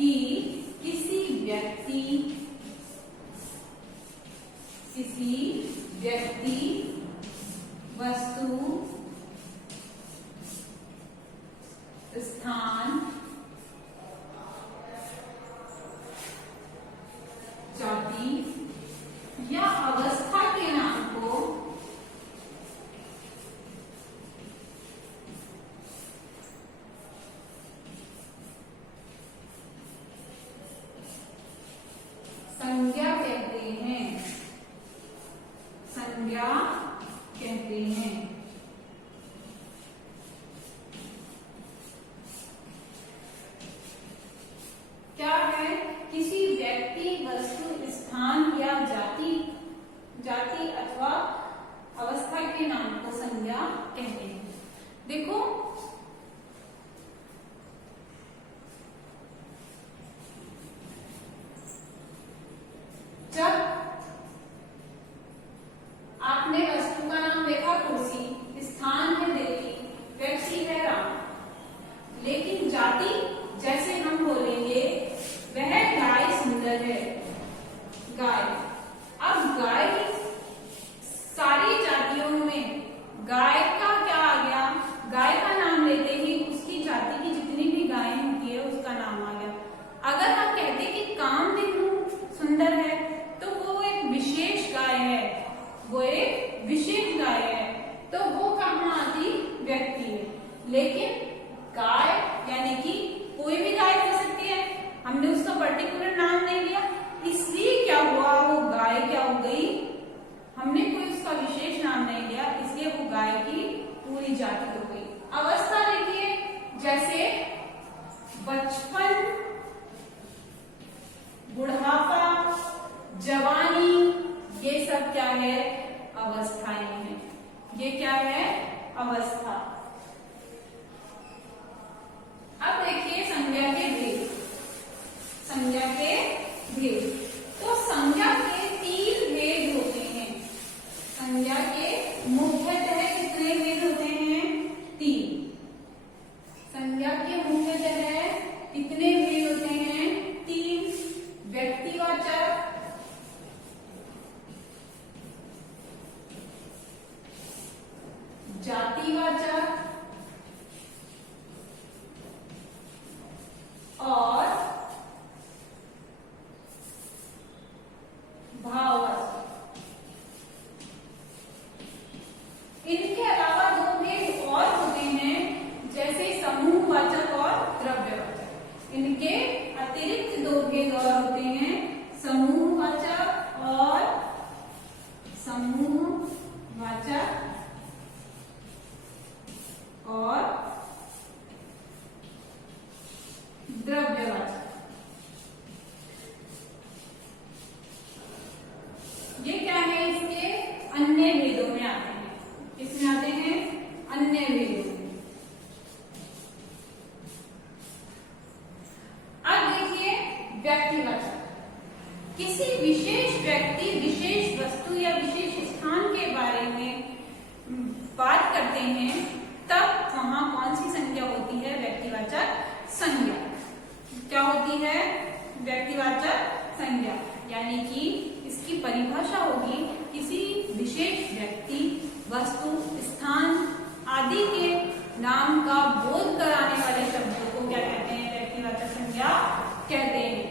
कि किसी व्यक्ति वस्तु स्थान जाति या अवस्था के नाम को संज्ञा कहते हैं। संज्ञा कहते हैं। क्या है? किसी व्यक्ति वस्तु स्थान या जाति अथवा अवस्था के नाम को संज्ञा कहते हैं। देखो, जब आपने वस्तु का नाम देखा कुर्सी, स्थान है दिल्ली, व्यक्ति है राम, लेकिन जाति जैसे हम बोलेंगे वह गाय सुंदर है, गाय। अब गाय सारी जातियों में गाय का क्या आ गया? गाय का नाम लेते ही उसकी जाति की जितनी भी गायें होती है उसका नाम आ गया। अगर हम कहते कि कामधेनु सुंदर है तो वो एक विशेष गाय है, वो एक विशेष गाय है, तो वो कहाँ आती? व्यक्ति है। लेकिन गाय यानी कि कोई भी गाय हो सकती है, हमने उसका पर्टिकुलर नाम नहीं लिया, इसलिए क्या हुआ? वो गाय क्या हो गई? हमने कोई उसका विशेष नाम नहीं लिया, इसलिए वो गाय की पूरी जाति हो गई। अवस्था देखिए, जैसे बचपन, बुढ़ापा, जवानी, ये सब क्या है? अवस्थाएं हैं। ये क्या है? अवस्था। अब देखिए संज्ञा के भेद। संज्ञा के भेद, तो संज्ञा के 3 भेद होते हैं। संज्ञा के मुख्यतः कितने भेद होते हैं? 3। संज्ञा के मुख्यतः कितने भेद होते हैं? 3। व्यक्तिवाचक, जातिवाचक और भाववाचक। इनके अलावा 2 भेद और होते हैं, जैसे समूहवाचक और द्रव्यवाचक। इनके अतिरिक्त 2 भेद और होते हैं, समूहवाचक और समूहवाचक और द्रव्यवाचक। ये क्या है? इसके अन्य भेदों में आते हैं। इसमें आते हैं अन्य भेदों में। अब देखिए व्यक्तिवाचक। किसी विशेष व्यक्ति, विशेष वस्तु या विशेष स्थान के बारे में बात करते हैं, तब वहां कौन सी संज्ञा होती है? व्यक्तिवाचक संज्ञा। क्या होती है? व्यक्तिवाचक संज्ञा। यानी कि इसकी परिभाषा होगी किसी विशेष व्यक्ति, वस्तु, स्थान आदि के नाम का बोध कराने वाले शब्दों को क्या कहते हैं? व्यक्तिवाचक संज्ञा कहते हैं।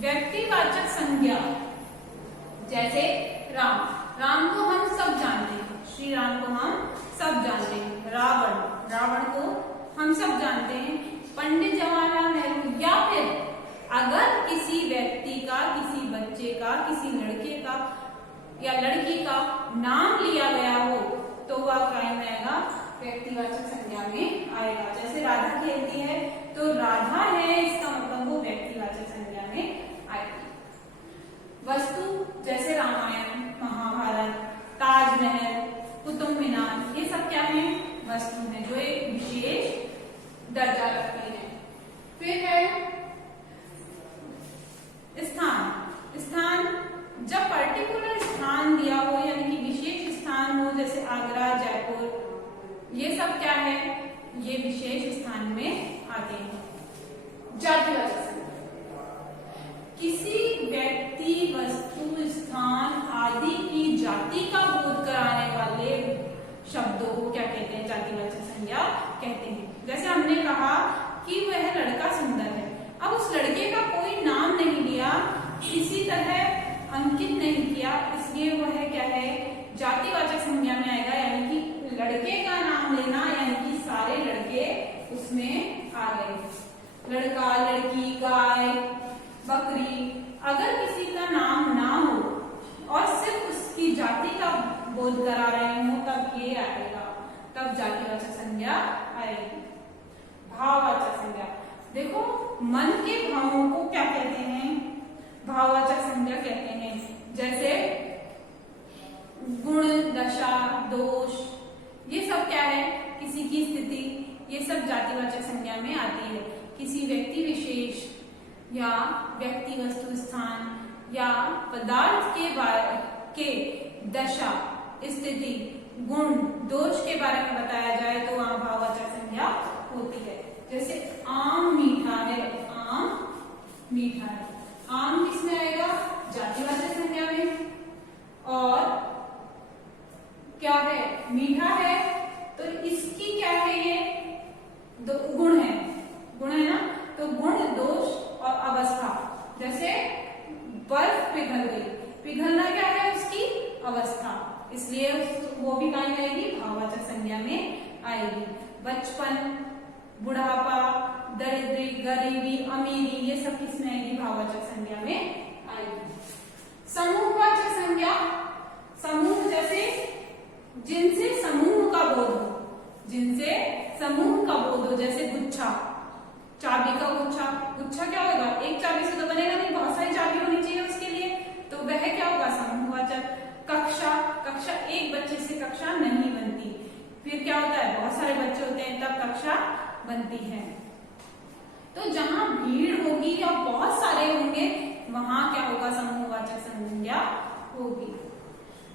व्यक्तिवाचक संज्ञा जैसे राम। राम को हम सब जानते हैं, श्री राम को हम सब जानते हैं। रावण को हम सब जानते हैं। पंडित जवाहरलाल नेहरू, या फिर अगर किसी व्यक्ति का, किसी बच्चे का, किसी लड़के का या लड़की का नाम लिया गया हो तो वह क्या आएगा? व्यक्तिवाचक संज्ञा में आएगा। जैसे राधा खेलती है तो राधा है, इसका मतलब वो व्यक्तिवाचक संज्ञा में आएगी। वस्तु जैसे रामायण, महाभारत, ताजमहल, कुतुब मीनार, ये सब क्या है? वस्तु है जो एक विशेष दर्जा रखती है। फिर है स्थान। स्थान जब पर्टिकुलर स्थान दिया हो, यानी कि विशेष स्थान हो, जैसे आगरा, जयपुर, ये सब क्या है? ये विशेष स्थान में आते हैं। जातिवाचक अंकित नहीं किया, इसलिए वह क्या है, जातिवाचक संज्ञा में आएगा, यानी कि लड़के का नाम लेना, यानी कि सारे लड़के उसमें आ गए। लड़का, लड़की, गाय, बकरी, अगर किसी का नाम ना हो और सिर्फ उसकी जाति का बोध करा रहे हो तब ये आएगा, तब जातिवाचक संज्ञा आएगी। भाववाचक संज्ञा, देखो मन के भावों को क्या कहते हैं, भाववाचक संज्ञा कहते हैं। जैसे गुण, दशा, दोष, ये सब क्या है, किसी की स्थिति, ये सब जातिवाचक संज्ञा में आती है। किसी व्यक्ति विशेष या व्यक्ति, वस्तु, स्थान या पदार्थ के दशा, स्थिति, गुण, दोष के बारे में बताया जाए तो वहां भाववाचक संज्ञा होती है। जैसे आम मीठा है, आम मीठा है, आम किसमें आएगा, जातिवाचक संज्ञा में। और क्या है, मीठा है, तो इसकी क्या है, ये गुण है, गुण है ना, तो गुण, दोष और अवस्था। जैसे बर्फ पिघल गई, पिघलना क्या है, उसकी अवस्था, इसलिए वो भी कहाँ आएगी, भाववाचक संज्ञा में आएगी। बचपन, बुढ़ापा, दरिद्री, गरीबी, अमीरी, ये सब किसमें आएगी, भाववाचक संज्ञा में आएगी। समूहवाचक संज्ञा, समूह, जैसे जिनसे समूह का बोध हो, जिनसे समूह का बोध हो, जैसे गुच्छा, चाबी का गुच्छा, गुच्छा क्या होगा, एक चाबी से तो बनेगा नहीं, बहुत सारी चाबी होनी चाहिए उसके लिए, तो वह क्या होगा, समूहवाचक। कक्षा, कक्षा एक बच्चे से कक्षा नहीं बनती, फिर क्या होता है, बहुत सारे बच्चे होते हैं तब कक्षा बनती है। तो जहां भीड़ होगी या बहुत सारे होंगे वहां क्या होगा, समूहवाचक संज्ञा होगी।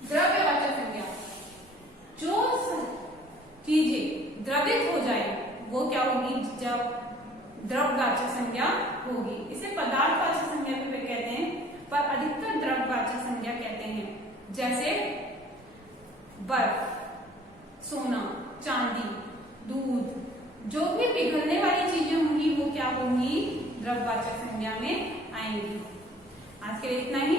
द्रव्यवाचक संज्ञा, जो चीजें द्रवित हो जाए वो क्या होगी, जब द्रव्यवाचक संज्ञा होगी। इसे पदार्थवाचक संज्ञा भी कहते हैं, पर अधिकतर द्रव्यवाचक संज्ञा कहते हैं। जैसे बर्फ, सोना, चांदी, दूध, जो भी पिघलने वाली चीजें होंगी वो क्या होंगी, द्रव्यवाचक संज्ञा में आएंगी। आज के लिए इतना ही।